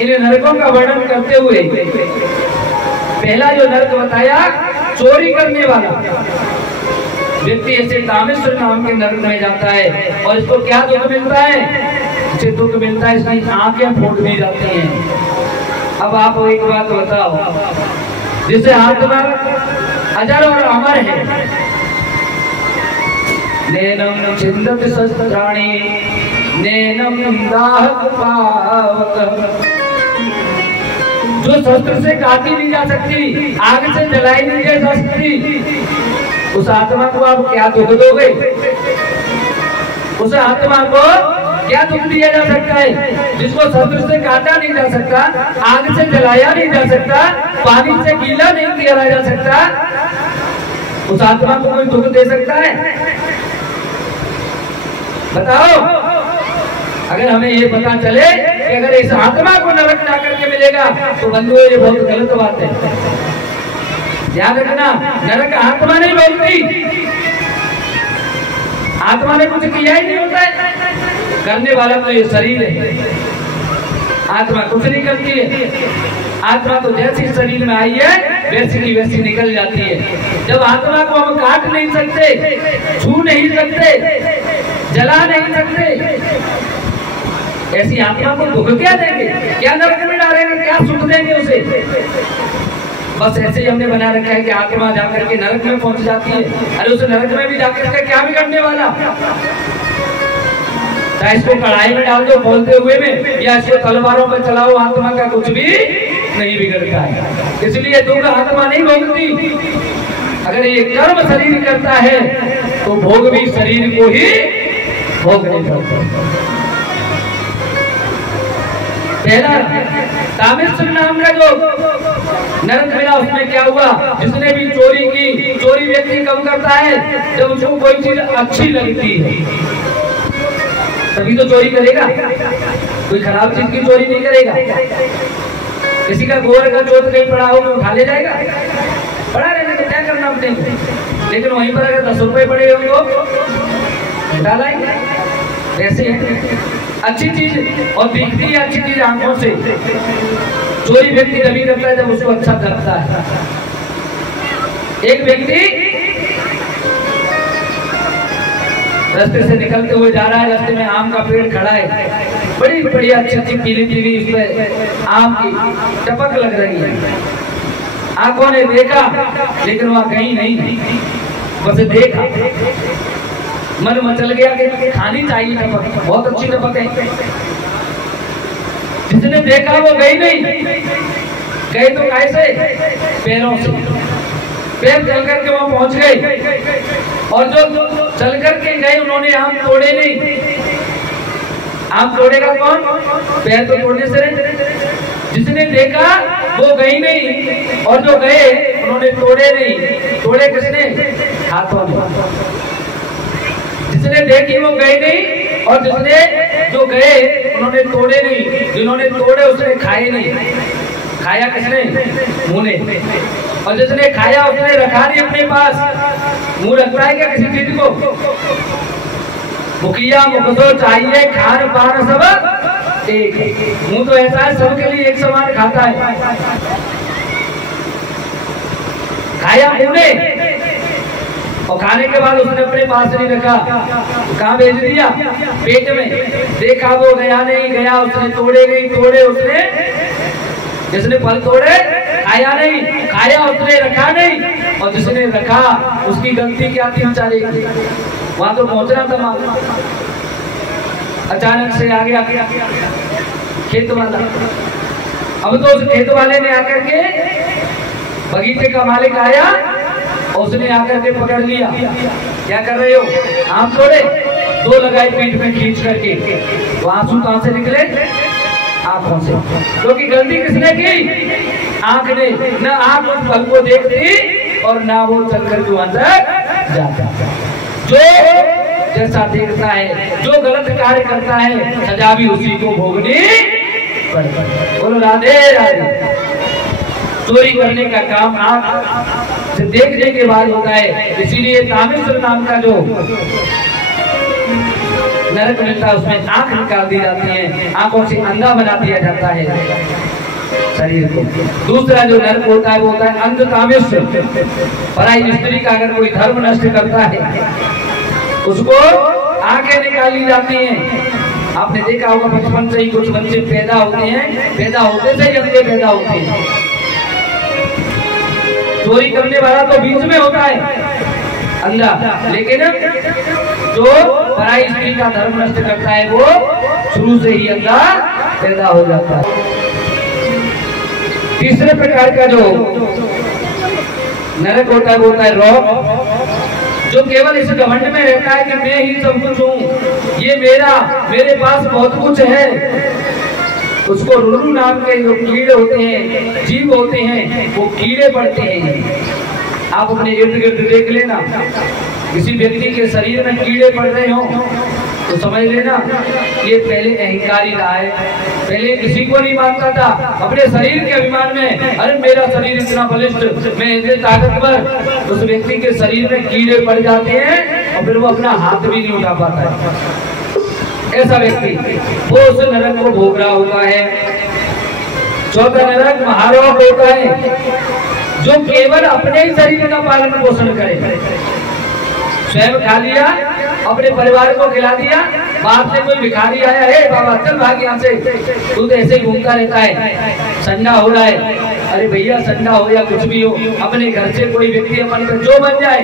इन नरकों का वर्णन करते हुए पहला जो नरक बताया, चोरी करने वाला व्यक्ति ऐसे तामेश्वर नाम के नरक में जाता है। और इसको क्या दुख मिलता है? इसे दुख मिलता है, इसकी आंखें फूट दी जाती हैं। अब आप एक बात बताओ, जिसे आत्मा अजर और अमर है, नैनम छिंदत शस्त्राणि नैनम दाहक पावक, जो शस्त्र से काटी नहीं जा सकती, आग से जलाई नहीं जा सकती, उस आत्मा को आप क्या दुख दोगे? उस आत्मा को क्या दुख दिया जा सकता है? जिसको शस्त्र से काटा नहीं जा सकता, आग से जलाया नहीं जा सकता, पानी से गीला नहीं किया जा सकता, उस आत्मा को कोई दुख दे सकता है? बताओ। अगर हमें ये पता चले कि अगर इस आत्मा को नरक जाकर के मिलेगा तो बंधुओं ये बहुत गलत बात है। ध्यान रखना, नरक आत्मा नहीं बोलती, आत्मा ने कुछ किया ही नहीं होता है, करने वाला तो ये शरीर है। आत्मा कुछ नहीं करती है, आत्मा तो जैसी शरीर में आई है वैसी की वैसी निकल जाती है। जब आत्मा को हम काट नहीं सकते, छू नहीं सकते, जला नहीं सकते, ऐसी आत्मा को दुख क्या देंगे? क्या नरक में डालेंगे? क्या सुख देंगे उसे? बस ऐसे ही हमने बना रखा है कि आत्मा जाकर के नरक में पहुंच जाती है। अरे उस नरक में भी जाकर के क्या बिगड़ने वाला? चाहे इसको कढ़ाई में डाल दो बोलते हुए में, या इसको तलवारों पर चलाओ, आत्मा का कुछ भी नहीं बिगड़ता है। इसलिए दुख आत्मा नहीं भोगती। अगर ये कर्म शरीर करता है तो भोग भी शरीर को ही भोगने पड़ता है। पहला तामेश्वर नाम का जो नरक मिला, उसमें क्या हुआ? जिसने भी चोरी की, चोरी व्यक्ति कब करता है? जब उसको कोई चीज अच्छी लगती है तभी तो चोरी करेगा, कोई खराब चीज की चोरी नहीं करेगा। किसी का गोबर का जोत कहीं पड़ा हो तो उठा ले जाएगा, पड़ा रहने तो क्या करना अपने, लेकिन वहीं पर अगर 10 रुपए पड़े होंगे तो उठा लाएंगे। ऐसे अच्छी चीज और दिखती है अच्छी चीज आंखों से, चोरी व्यक्ति तभी करता है जब उसको अच्छा लगता है। एक व्यक्ति रास्ते से निकलते हुए जा रहा है, रास्ते में आम का पेड़ खड़ा है, बड़ी बढ़िया अच्छी पीली पीली इसमें आम की टपक लग रही है। आंखों ने देखा लेकिन वहां गई नहीं, बस देखा, मन मचल गया कि खानी चाहिए टपक, बहुत अच्छी टपक है। जिसने देखा वो गई नहीं, गए तो कैसे? पैरों से, पैर चल करके वहां पहुंच गए, और जो चल करके गए उन्होंने आम तोड़े नहीं। आम तोड़ेगा कौन? पैर तो तोड़ने से नहीं। जिसने देखा वो गई नहीं, और जो गए उन्होंने तोड़े नहीं। तोड़े किसने? हाथों में। जिसने देखी वो गए नहीं, और जिसने जो गए उन्होंने तोड़े नहीं। जिन्होंने तोड़े उसने खाए नहीं। खाया किसने? मुंह ने। और जिसने खाया उसने रखा नहीं अपने पास। मुंह रखता है क्या किसी चीज को? मुखिया मुखसो चाहिए, खान पान सब एक। मुंह तो ऐसा है सबके लिए एक समान खाता है। खाया मुंह ने, और खाने के बाद उसने अपने पास नहीं रखा, कहाँ भेज दिया? पेट में। देखा वो गया नहीं, गया उसने तोड़े नहीं, तोड़े उसने, जिसने फल तोड़े खाया नहीं, खाया उसने रखा नहीं, और जिसने रखा उसकी गलती क्या थी बेचारे? वहां तो पहुंचना था, अचानक से आ गया खेत वाला। अब तो उस खेत वाले ने आकर के, बगीचे का मालिक आया और उसने आकर के पकड़ लिया। क्या कर रहे हो? आम तोड़े। 2 लगाई पीठ में खींच करके। तो आंसू कहां से निकले? आंखों से। क्योंकि गलती किसने की? आंख ने। न आंख उस फल को देखती और ना वो चल करके अंदर जाता। जो जैसा देखता है, जो गलत कार्य करता है, सजा भी उसी को भोगनी पड़ती है। बोलो राधे राधे। चोरी करने का काम आंख से देखने के बाद होता है। इसीलिए तामेश्वर नाम का जो नरक मिलता है, उसमें आंख निकाल दी जाती है, आंखों से अंधा बना दिया जाता है शरीर को। दूसरा जो नरक होता है वो होता है अंधकामेश। पराई स्त्री का अगर कोई धर्म नष्ट करता है उसको आंखें निकाल ली जाती हैं। आपने देखा होगा बचपन से ही कुछ बच्चे पैदा होते हैं, पैदा होते से ही अंधे पैदा होते हैं। चोरी करने वाला तो बीच में होता है अंधा, लेकिन जो पराई स्त्री का धर्म नष्ट करता है वो शुरू से ही अंधा पैदा हो जाता है। तीसरे प्रकार का जो नरक होता है वो होता है रौब, जो केवल इस घमंड में रहता है कि मैं ही सब कुछ हूँ, ये मेरा, मेरे पास बहुत कुछ है। उसको रुरु नाम के जो कीड़े होते हैं, जीव होते हैं, वो कीड़े पड़ते हैं। आप अपने इर्द गिर्द देख लेना, किसी व्यक्ति के शरीर में कीड़े पड़ रहे हो तो समझ लेना ये पहले अहंकारी रहा है, पहले किसी को नहीं मानता था, अपने शरीर के अभिमान में, अरे मेरा शरीर इतना बलिष्ठ, मैं इतने ताकतवर। उस व्यक्ति के शरीर में कीड़े पड़ जाते हैं और फिर वो अपना हाथ भी नहीं उठा पाता है। ऐसा व्यक्ति वो उस नरक को भोग रहा होता है। चौथा नरक महारोग होता है, जो केवल अपने ही शरीर का पालन पोषण करे, स्वयं खा लिया, अपने परिवार को खिला दिया, बाहर से कोई भिखारी आया है, बाबा चल भाग यहाँ से, तू तो ऐसे घूमता रहता है, संडा हो रहा है। अरे भैया संडा हो या कुछ भी हो, अपने घर से कोई व्यक्ति अपन पर जो बन जाए,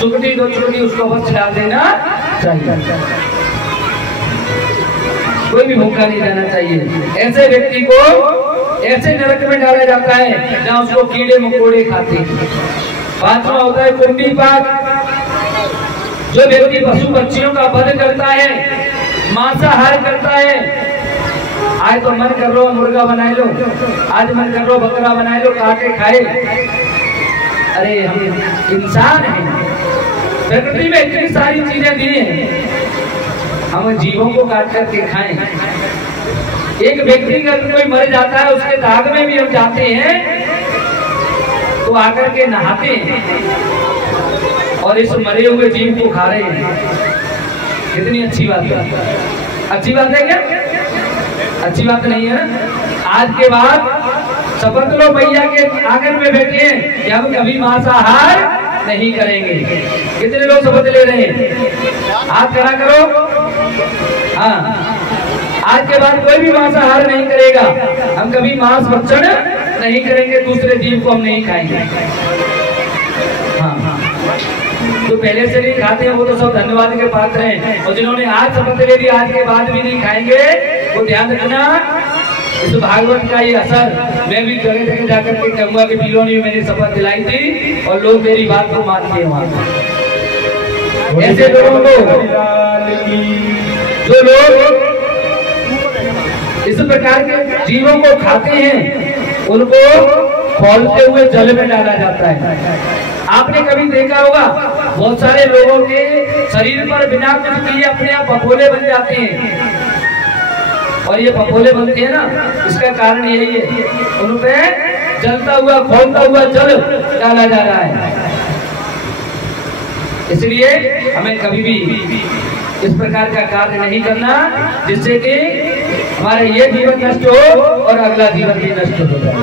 चुगली दो चुगली उसको बस डाल देना चाहिए, कोई भी भूखा नहीं रहना चाहिए। ऐसे व्यक्ति को ऐसे नरक में डाला जाता है जहाँ उसको कीड़े मकोड़े खाते हैं। पांचवा होता है कुंडी पाक, जो व्यक्ति पशु पक्षियों का वध करता है, मांसाहार करता है। आज तो मन कर लो मुर्गा बना लो, आज मन कर लो बकरा बना लो, काटे खाए। अरे हम इंसान हैं, प्रकृति में इतनी सारी चीजें दी हैं, हम जीवों को काट करके खाएं। एक व्यक्ति का कोई मर जाता है, उसके दाग में भी हम जाते हैं तो आकर के नहाते हैं और इस मरे हुए जीव को खा रहे हैं। कितनी अच्छी बात है, अच्छी बात है क्या? अच्छी बात नहीं है ना। आज के बाद शपथ लो मैया के आंगन में बैठे हैं कि हम कभी मांसाहार नहीं करेंगे। कितने लोग शपथ ले रहे हैं? हाथ खड़ा करो। हाँ, आज के बाद कोई भी मांसाहार नहीं करेगा, हम कभी मांस भक्षण नहीं करेंगे, दूसरे जीव को हम नहीं खाएंगे। हाँ, तो पहले से नहीं खाते हैं वो तो सब धन्यवाद के पात्र हैं, और जिन्होंने आज शपथ ले ली आज के बाद भी नहीं खाएंगे, वो ध्यान रखना इस भागवत का ये असर मैं भी जगह जगह जाकर के कहूंगा कि बिलोनी में मैंने शपथ दिलाई थी और लोग मेरी बात को मानते हैं। ऐसे लोगों को, जो लोग इस प्रकार के जीवों को खाते हैं, उनको खौलते हुए जल में डाला जाता है। आपने कभी देखा होगा बहुत सारे लोगों के शरीर पर बिना कुछ किए अपने आप फफोले बन जाते हैं, और ये फफोले बनते हैं ना, इसका कारण यही है, उन पे जलता हुआ खौलता हुआ जल डाला जा रहा है। इसलिए हमें कभी भी इस प्रकार का कार्य नहीं करना जिससे कि हमारे ये जीवन नष्ट हो और अगला जीवन भी नष्ट हो जाए।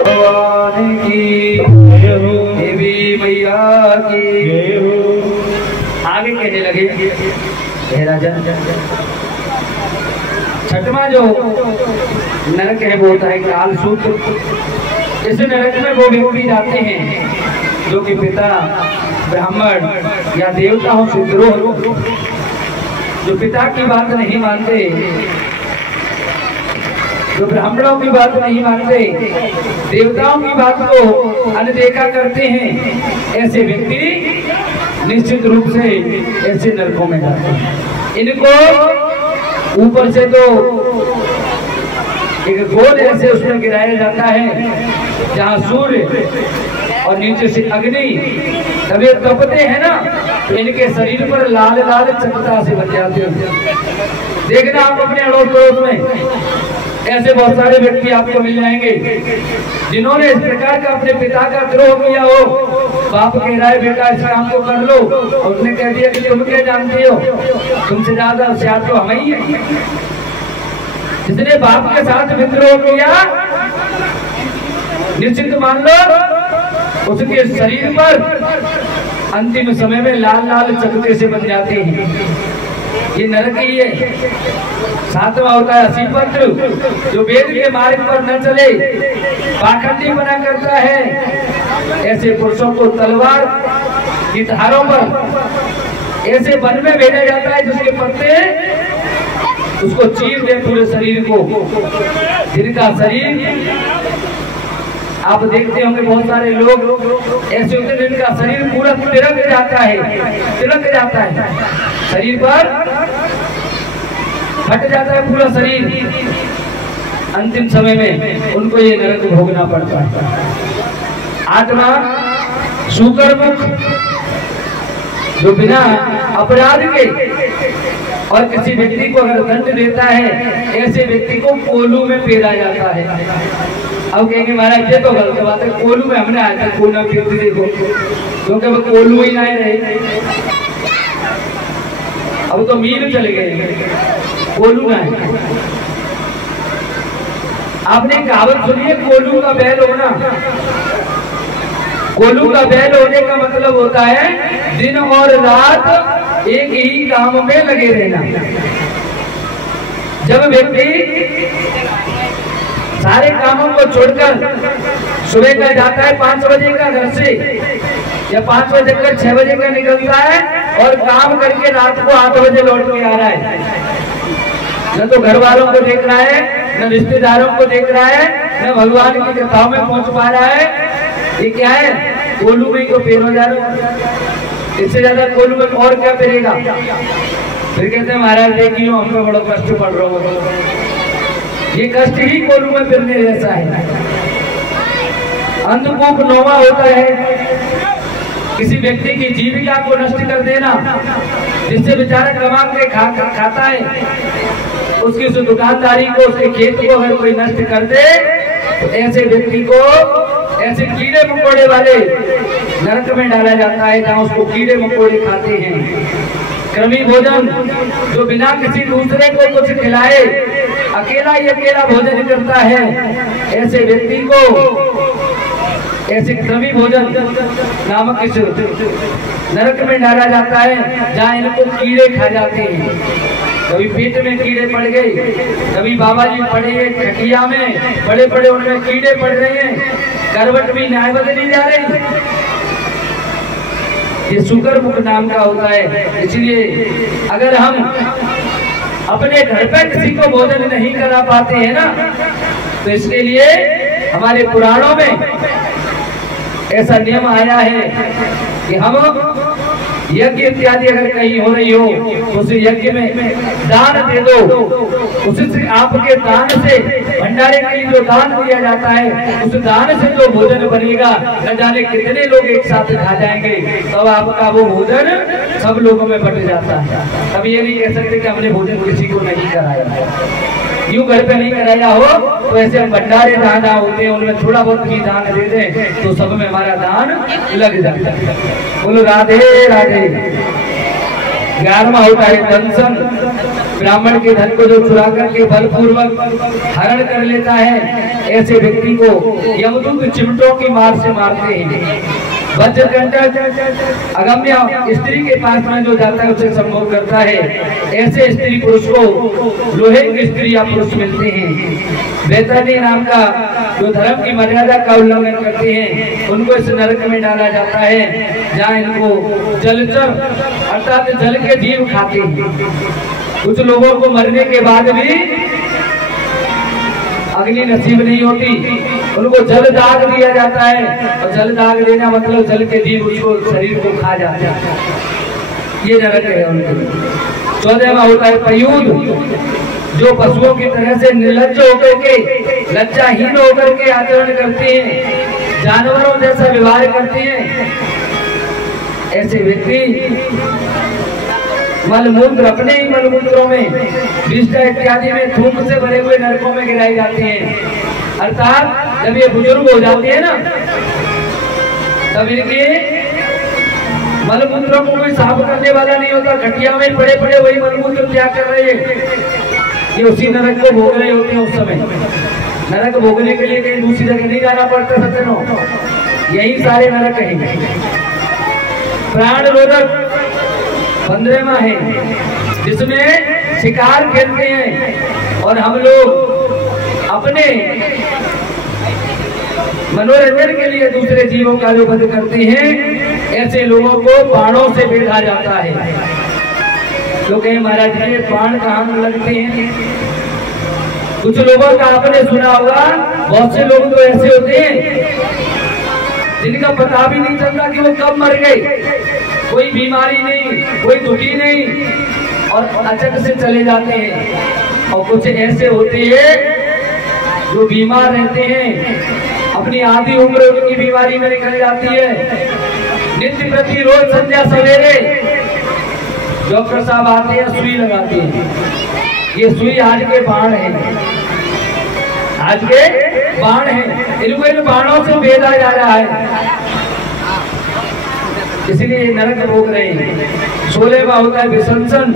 भगवान की देवी मैया की। आगे कहने लगे हे राजा, छठवां जो नरक है वो होता है काल सूत्र। इस नरक में वो व्यक्ति जाते हैं जो कि पिता ब्राह्मण या देवता हो, शूद्रो हो, जो पिता की बात नहीं मानते, जो ब्राह्मणों की बात नहीं मानते, देवताओं की बात को अनदेखा करते हैं, ऐसे व्यक्ति निश्चित रूप से ऐसे नरकों में जाते हैं। इनको ऊपर से तो एक गोल ऐसे उसमें गिराया जाता है जहाँ सूर्य और नीचे से अग्नि तब ये तपते हैं ना, तो इनके शरीर पर लाल लाल चकता से बन जाते हैं। देखना आप अपने अड़ोस पड़ोस में ऐसे बहुत सारे व्यक्ति आपको मिल जाएंगे जिन्होंने इस प्रकार का अपने पिता का द्रोह किया हो। बाप कह रहा है बेटा इस काम को कर लो, और उसने कह दिया कि तुम क्या जानते हो, तुमसे ज्यादा होशियार तो हम ही है। जिसने बाप के साथ विद्रोह किया, निश्चित मान लो उसके शरीर पर अंतिम समय में लाल लाल चकते से बन जाते हैं। ये नरक ही है। सातवां होता है असीपत्र, जो वेद के मार्ग पर न चले, पाखंडी बना करता है। ऐसे पुरुषों को तलवार की धारों पर ऐसे वन में भेजा जाता है जिसके पत्ते उसको चीर दे पूरे शरीर को। जिनका शरीर आप देखते होंगे बहुत सारे लोग ऐसे होते हैं जिनका शरीर पूरा तिलक जाता है, शरीर पर फट जाता है पूरा शरीर। अंतिम समय में उनको ये नरक भोगना पड़ता है। आत्मा शुकरमुख, जो बिना अपराध के और किसी व्यक्ति को अगर दंड देता है, ऐसे व्यक्ति को कोलू में पेरा जाता है। अब कहेंगे महाराज ये तो गलत बात है, कोलू में हमने आज तक कोलू में फिरती देखो, क्योंकि वो कोलू ही नहीं रहे, अब तो मील चले गए, कोलू नहीं। आपने कहावत सुनी है कोलू का बैल होना। कोलू का बैल होने का मतलब होता है दिन और रात एक ही काम में लगे रहना। जब व्यक्ति सारे कामों को छोड़कर सुबह का जाता है 5 बजे का घर से, या 5 बजे का 6 बजे का निकलता है और काम करके रात को 8 बजे लौट के आ रहा है, न तो घर वालों को देख रहा है, न रिश्तेदारों को देख रहा है, न भगवान की कथाओं में पहुंच पा रहा है, ये क्या है? कोलू में तो पेर हो जा रहा है। इससे ज्यादा कोलू में और क्या पेरेगा? फिर कहते हैं महाराज देखिए हमको बड़ा कष्ट पड़ रहा हो। ये कष्ट ही कोलू में फिरने जैसा है। अंधकूप नौवा होता है किसी व्यक्ति की जीविका को नष्ट कर देना, जिससे बेचारा कमा के खाता है, उसकी उस दुकानदारी को, उसके खेत को अगर कोई नष्ट कर दे तो ऐसे व्यक्ति को, ऐसे कीड़े मकोड़े वाले नरक में डाला जाता है जहाँ उसको कीड़े मकोड़े खाते हैं। क्रमी भोजन, जो बिना किसी दूसरे को कुछ खिलाए अकेला ही अकेला भोजन करता है, ऐसे व्यक्ति को ऐसे क्रमी भोजन नामक इस नरक में डाला जाता है जहाँ इनको कीड़े खा जाते हैं। कभी पेट में कीड़े पड़ गए, कभी बाबा जी पड़े हैं खटिया में, बड़े बड़े उनमें कीड़े पड़ रहे हैं, करवट भी न्याय बदली जा रही। ये शुकर मुख नाम का होता है। इसलिए अगर हम अपने घर पर किसी को भोजन नहीं करा पाते हैं ना, तो इसके लिए हमारे पुराणों में ऐसा नियम आया है कि हम यज्ञ इत्यादि अगर कहीं हो रही हो तो उस यज्ञ में दान दे दो। उसी आपके दान से, भंडारे के लिए जो दान दिया जाता है, उस दान से जो भोजन बनेगा, न जाने कितने लोग एक साथ खा जाएंगे, तो आपका वो भोजन सब लोगों में बट जाता है। अब ये नहीं कह सकते कि हमने भोजन किसी को नहीं कराया। यूं घर पे नहीं कराया हो तो ऐसे भंडारे दान होते हैं, उनमें थोड़ा बहुत भी दान दे दें तो सब में हमारा दान लग जाता है। बोलो राधे राधे। 11वां होता है दंशन। ब्राह्मण के धन को जो चुरा करके बलपूर्वक हरण कर लेता है, ऐसे व्यक्ति को यमदूत चिमटों की मार से मारते हैं। वज्रकंटक अगम्य स्त्री के पास में जो जाता है उसे संभोग करता है। ऐसे स्त्री पुरुष को लोहे की स्त्री या पुरुष मिलते हैं। वैतरणी नाम का जो धर्म की मर्यादा का उल्लंघन करते हैं, उनको इस नरक में डाला जाता है जहाँ इनको जलचर अर्थात जल के जीव खाते हैं। कुछ लोगों को मरने के बाद भी अग्नि नसीब नहीं होती, उनको जल दाग दिया जाता है, और जल दाग देना मतलब जल के जीव उसको शरीर को खा जाते हैं। ये नरक है उनके। 14वां होता है पयूद, जो पशुओं की तरह से निर्लज्ज होकर के, लज्जाहीन होकर के आचरण करते हैं, जानवरों जैसा व्यवहार करते हैं। ऐसे व्यक्ति मलमूत्र अपने ही मलमूत्रों में, विष्ट इत्यादि में थूक से भरे हुए नरकों में गिराई जाती हैं। अर्थात जब ये बुजुर्ग हो जाती है ना, तब इनके मलमूत्रों को कोई साफ करने वाला नहीं होता। खटिया में पड़े पड़े वही मलमूत्र त्याग कर रहे हैं, ये उसी नरक को भोग रहे होते हैं। उस समय नरक भोगने के लिए कहीं दूसरी जगह नहीं जाना पड़ता सज्जनों, यही सारे नरक हैं। प्राण रोधक 15वां है, जिसमें शिकार खेलते हैं और हम लोग अपने मनोरंजन के लिए दूसरे जीवों का जो वध करते हैं, ऐसे लोगों को बाणों से बेधा जाता है। तो कहीं महाराज जी बाण कहाँ लगते हैं? कुछ लोगों का आपने सुना होगा, बहुत से लोग तो ऐसे होते हैं जिनका पता भी नहीं चलता कि वो कब मर गए, कोई बीमारी नहीं, कोई दुखी नहीं, और अचानक से चले जाते हैं। और कुछ ऐसे होते हैं जो बीमार रहते हैं, अपनी आधी उम्र उनकी बीमारी में निकल जाती है। नित्य प्रति रोज संध्या सवेरे डॉक्टर साहब आते हैं, सुई लगाते हैं। ये सुई आज के बाण है, आज के बाण है, इनको इन बाणों से भेदा जा रहा है, इसलिए नरक भोग रहे हैं। 16वां होता है विसंसन,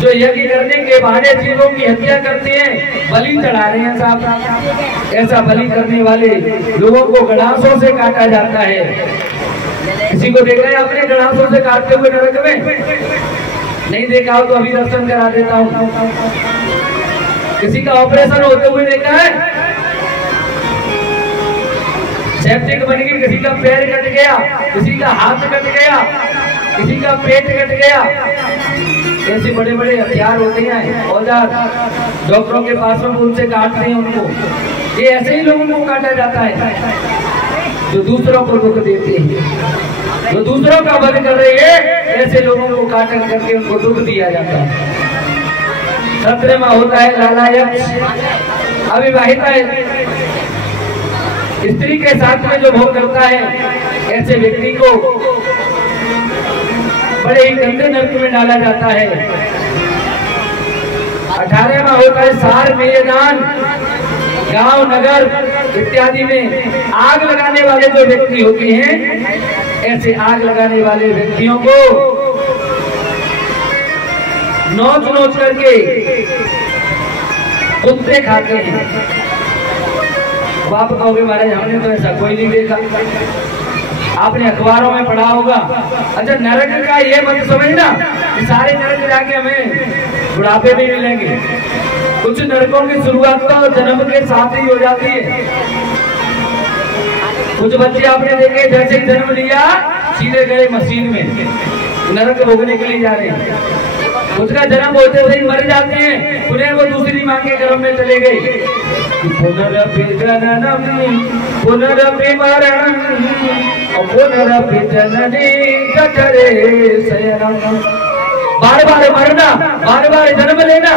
जो यज्ञ करने के बहाने जीवों की हत्या करते हैं, बलि चढ़ा रहे हैं साहब। ऐसा बलि करने वाले लोगों को गणासों से काटा जाता है। किसी को देखा है आपने गणासों से काटते हुए नरक में? नहीं देखा हो तो अभी दर्शन करा देता हूँ। किसी का ऑपरेशन होते हुए देखा है? सेप्टिक बन गई, किसी का पैर कट गया, किसी का हाथ कट गया, किसी का पेट कट गया। ऐसे बड़े बड़े हथियार होते हैं, औजार, डॉक्टरों के पास में उनसे काटते हैं उनको। ये ऐसे ही लोगों को काटा जाता है जो दूसरों को दुख देते हैं, जो दूसरों का वध कर रहे हैं, ऐसे लोगों को काट करके उनको दुख दिया जाता है। 17वां होता है लालायक्ष, अविवाहिता है, स्त्री के साथ में जो भोग करता है, ऐसे व्यक्ति को बड़े ही गंदे नरक में डाला जाता है। 18वां होता है सार मेयदान, गांव नगर इत्यादि में आग लगाने वाले जो व्यक्ति होते हैं, ऐसे आग लगाने वाले व्यक्तियों को नोच नोच करके कुत्ते खाते हैं। आप कहोगे महाराज हमने तो ऐसा कोई नहीं देखा, आपने अखबारों में पढ़ा होगा। अच्छा, नरक का ये मत समझना कि सारे नरक जाके हमें बुढ़ापे में मिलेंगे। कुछ नरकों की शुरुआत तो जन्म के साथ ही हो जाती है। कुछ बच्चे आपने देखे जैसे जन्म लिया सीधे गए मशीन में, नरक भोगने के लिए जा रहे हैं। उसका जन्म होते हुए मर जाते हैं, उन्हें वो दूसरी मां के गर्भ में चले गए। पुनरपि जननम पुनरपि मरणम पुनरपि जननी जठरे शयनम। बार बार मरना, बार बार जन्म लेना,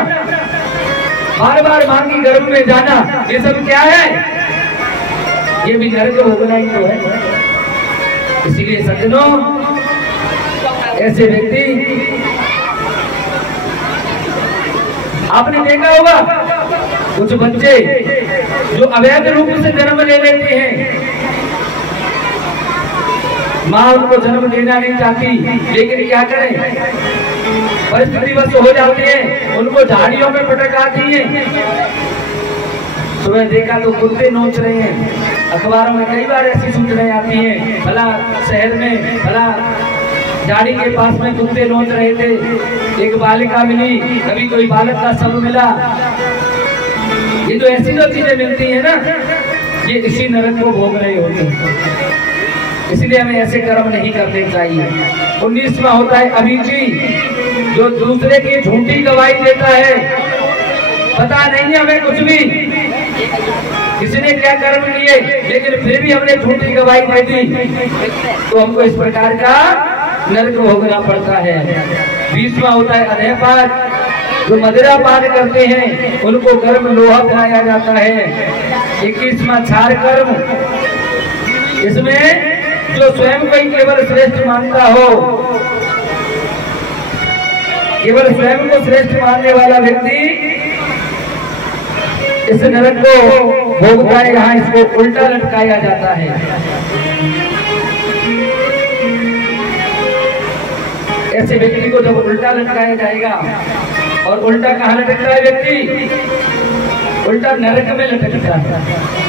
बार बार मां की गर्भ में जाना, ये सब क्या है? ये भी नरक भोगना ही तो है। इसीलिए सज्जनों, ऐसे व्यक्ति आपने देखा होगा, कुछ बच्चे जो अवैध रूप से जन्म ले लेते हैं, माँ उनको जन्म देना नहीं चाहती, लेकिन क्या करें, परिस्थिति बस हो जाती है, उनको झाड़ियों में पटक आती है। सुबह देखा तो कुत्ते नोच रहे हैं, अखबारों में कई बार ऐसी सूचनाएं आती हैं, भला शहर में भला झाड़ी के पास में कुत्ते नोच रहे थे, एक बालिका मिली, कभी कोई बालक का शव मिला। ये तो ऐसी जो चीजें मिलती है ना, ये इसी नरक को भोग रहे होते हैं। इसलिए हमें ऐसे कर्म नहीं करने चाहिए। 19वां होता है अभिची, जो दूसरे की झूठी गवाही देता है। पता नहीं हमें कुछ भी, किसी ने क्या कर्म किए, लेकिन फिर भी हमने झूठी गवाही दे दी, तो हमको इस प्रकार का नरक भोगना पड़ता है। 20वां होता है अधपान, जो मदिरा पान करते हैं उनको कर्म लोहा बनाया जाता है। 21वां छार कर्म, इसमें जो स्वयं को केवल श्रेष्ठ मानता हो, केवल स्वयं को श्रेष्ठ मानने वाला व्यक्ति इस नरक को भोगता है। यहाँ इसको उल्टा लटकाया जाता है। ऐसे व्यक्ति को जब उल्टा लटकाया जाएगा, और उल्टा कहाँ लटकता है व्यक्ति? उल्टा नरक में लटकता है।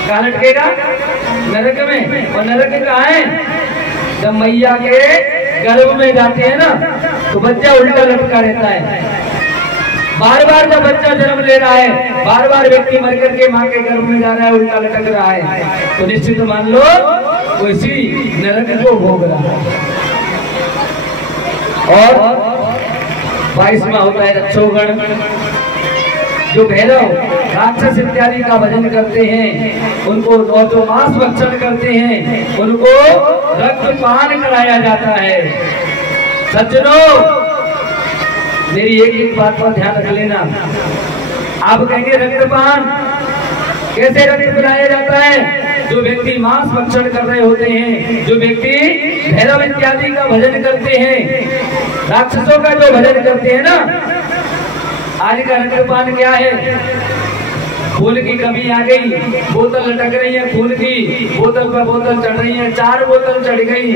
कहाँ लटकेगा? नरक में। और नरक कहाँ है? जब मैया के गर्भ में जाते हैं ना, तो बच्चा उल्टा लटका रहता है। बार बार जब बच्चा जन्म ले रहा है, बार बार व्यक्ति मर करके माँ के गर्भ में जा रहा है, उल्टा लटक रहा है, तो निश्चित मान लो वो इसी नरक को भोग रहा है। और 22वां होता है रक्षोगण। जो भैरव राक्षस इत्यादि का भजन करते हैं उनको, और जो मांस भक्षण करते हैं उनको रक्तपान कराया जाता है। सज्जनों, मेरी एक एक बात पर ध्यान रख लेना। आप कहेंगे रक्तपान कैसे रक्त पिलाया जाता है? जो व्यक्ति मांस भक्षण कर रहे होते हैं, जो व्यक्ति भैरव इत्यादि का भजन करते हैं, राक्षसों का जो भजन करते हैं ना, आज का रक्तपान क्या है? खून की कमी आ गई, बोतल लटक रही है खून की, बोतल पर बोतल चढ़ रही है, 4 बोतल चढ़ गई,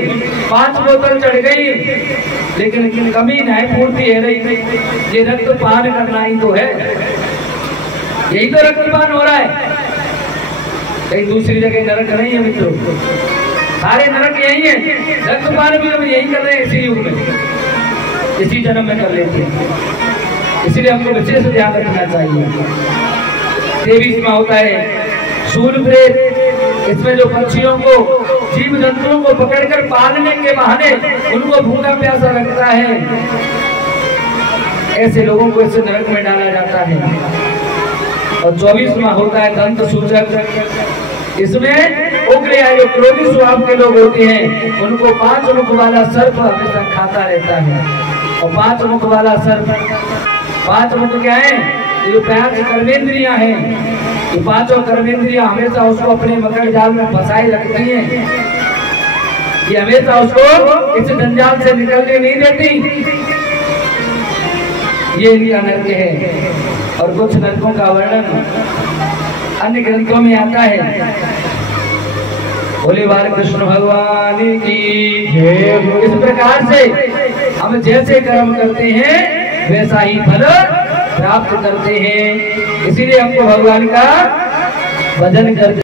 5 बोतल चढ़ गई, लेकिन कमी नहीं पूर्ति है रही। ये रक्तपान करना ही तो है, यही तो रक्तपान हो रहा है। कहीं दूसरी जगह नरक नहीं है मित्रों, सारे नरक यही है। रक्तपान भी हम यही कर रहे हैं इसी युग में, इसी जन्म में कर लेते हैं। इसलिए हमको विशेष ध्यान रखना चाहिए। 23वां होता है शूल प्रेत। इसमें जो पक्षियों को, जीव जंतुओं को पकड़कर पालने के बहाने उनको भूखा प्यासा रखता है, ऐसे लोगों को इस नरक में डाला जाता है। और 24वां होता है दंत सूचक। इसमें उग्र या जो क्रोधी स्वभाव के लोग होते हैं उनको 5 मुख वाला सर्प हमेशा खाता रहता है। और 5 मुख वाला सर्प, 5 मुख क्या है? ये 5 कर्मेंद्रियां हैं। ये 5 कर्मेंद्रियां हमेशा उसको अपने मकर जाल में फंसाए रखती हैं। ये हमेशा उसको इस जंजाल से निकलने नहीं देती। ये इनका नरक है। और कुछ नरकों का वर्णन अन्य ग्रंथों में आता है। बोले बाल कृष्ण भगवान की जय। इस प्रकार से हम जैसे कर्म करते हैं वैसा ही फल प्राप्त करते हैं। इसीलिए हमको भगवान का भजन करते